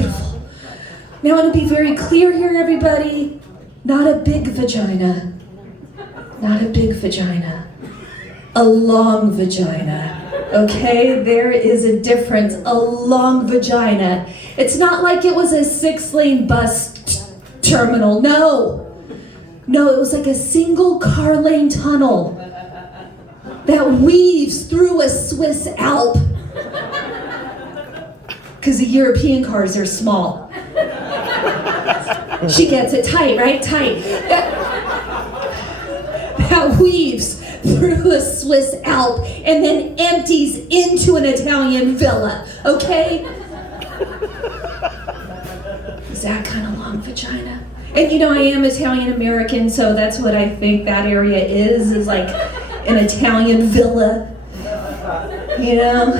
beautiful. Now I want to be very clear here, everybody. Not a big vagina. Not a big vagina. A long vagina. Okay? There is a difference. A long vagina. It's not like it was a 6-lane bus terminal. No. No, it was like a single car lane tunnel that weaves through a Swiss Alp. Because the European cars are small. She gets it tight, right? Tight. That weaves through a Swiss Alp and then empties into an Italian villa, okay? Is that kind of long vagina? And you know, I am Italian American, so that's what I think that area is like an Italian villa. You know?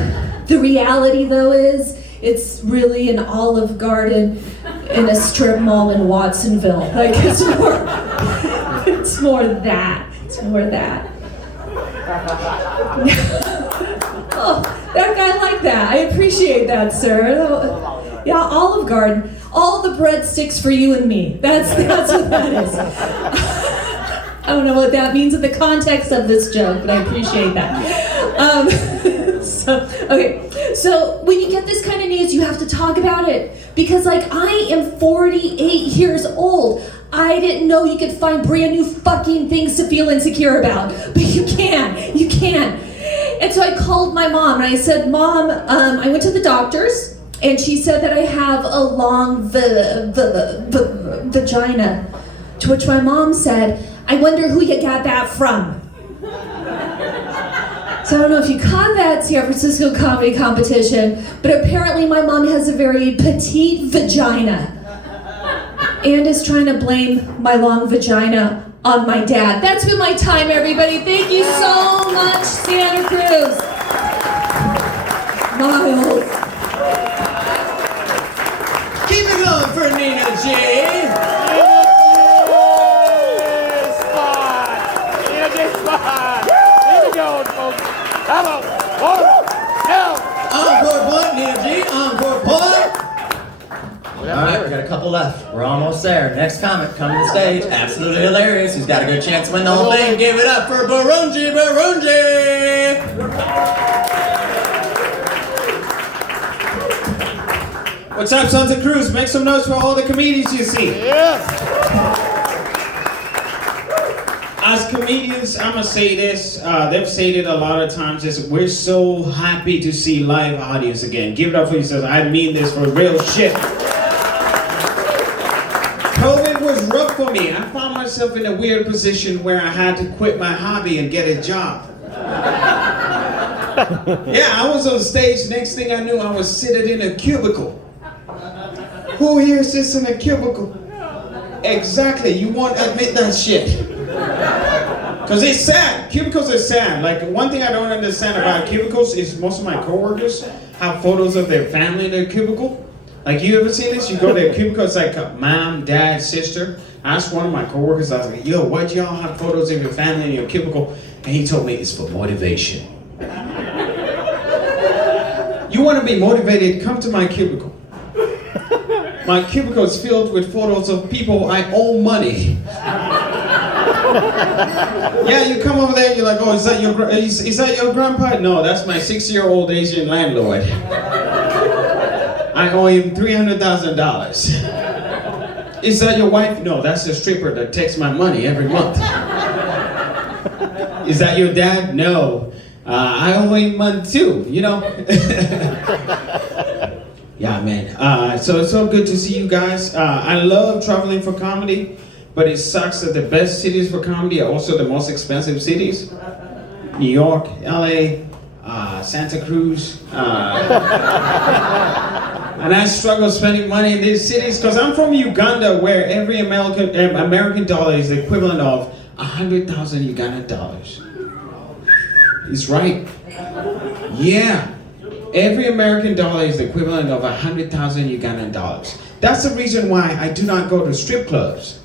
The reality though is, it's really an Olive Garden in a strip mall in Watsonville. Like it's more that. It's more that. Oh, that guy liked that. I appreciate that, sir. Yeah, Olive Garden. All the breadsticks for you and me. That's what that is. I don't know what that means in the context of this joke, but I appreciate that. So when you get this kind of news, you have to talk about it. Because like, I am 48 years old. I didn't know you could find brand new fucking things to feel insecure about. But you can. And so I called my mom and I said, Mom, I went to the doctor's and she said that I have a long vagina. To which my mom said, I wonder who you got that from. So I don't know if you caught that San Francisco comedy competition, but apparently my mom has a very petite vagina and is trying to blame my long vagina on my dad. That's been my time, everybody. Thank you so much, Santa Cruz. Miles. Keep it going for Nina G. Encore point, Nina G. Encore point. Alright, we got a couple left. We're almost there. Next comic, come to the stage. Absolutely hilarious. He's got a good chance to win the whole thing. Give it up for Barunji. What's up, Sons of Cruz? Make some noise for all the comedians you see. Yes. As comedians, I'm gonna say this, they've said it a lot of times, is we're so happy to see live audience again. Give it up for yourselves. I mean this for real shit. COVID was rough for me. I found myself in a weird position where I had to quit my hobby and get a job. Yeah, I was on stage. Next thing I knew, I was sitting in a cubicle. Who here sits in a cubicle? Exactly, you won't admit that shit. Because it's sad. Cubicles are sad. Like, one thing I don't understand about cubicles is most of my coworkers have photos of their family in their cubicle. Like, you ever seen this? You go to a cubicle, it's like a mom, dad, sister. I asked one of my coworkers, I was like, yo, why'd y'all have photos of your family in your cubicle? And he told me it's for motivation. You want to be motivated, come to my cubicle. My cubicle is filled with photos of people I owe money. Yeah, you come over there, you're like, oh, is that your grandpa? No, that's my 6-year-old Asian landlord. I owe him $300,000. Is that your wife? No, that's the stripper that takes my money every month. Is that your dad? No. I owe him money too, you know? Yeah, man. So it's so good to see you guys. I love traveling for comedy, but it sucks that the best cities for comedy are also the most expensive cities. New York, LA, Santa Cruz. And I struggle spending money in these cities because I'm from Uganda, where every American dollar is the equivalent of 100,000 Ugandan dollars. He's right. Yeah. Every American dollar is the equivalent of 100,000 Ugandan dollars. That's the reason why I do not go to strip clubs.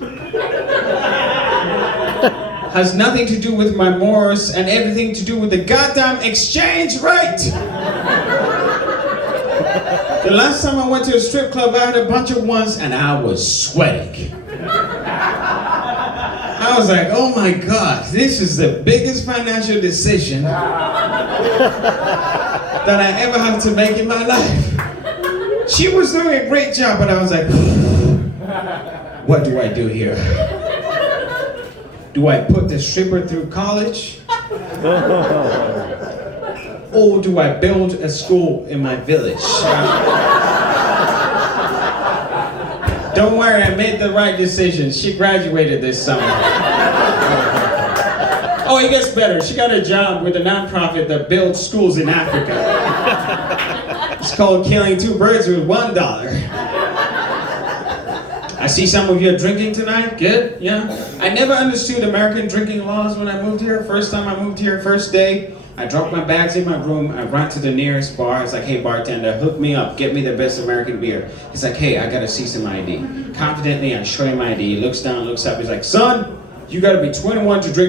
Has nothing to do with my morals and everything to do with the goddamn exchange rate. The last time I went to a strip club, I had a bunch of ones and I was sweating. I was like, oh my God, this is the biggest financial decision that I ever have to make in my life. She was doing a great job, but I was like, what do I do here? Do I put the stripper through college? Or do I build a school in my village? Don't worry, I made the right decision. She graduated this summer. Oh, it gets better. She got a job with a nonprofit that builds schools in Africa. It's called Killing Two Birds with $1. I see some of you are drinking tonight. Good, yeah. I never understood American drinking laws when I moved here. First time I moved here, first day, I dropped my bags in my room. I ran to the nearest bar. It's like, hey, bartender, hook me up. Get me the best American beer. He's like, hey, I gotta see some ID. Confidently, I show him my ID. He looks down, looks up. He's like, son, you gotta be 21 to drink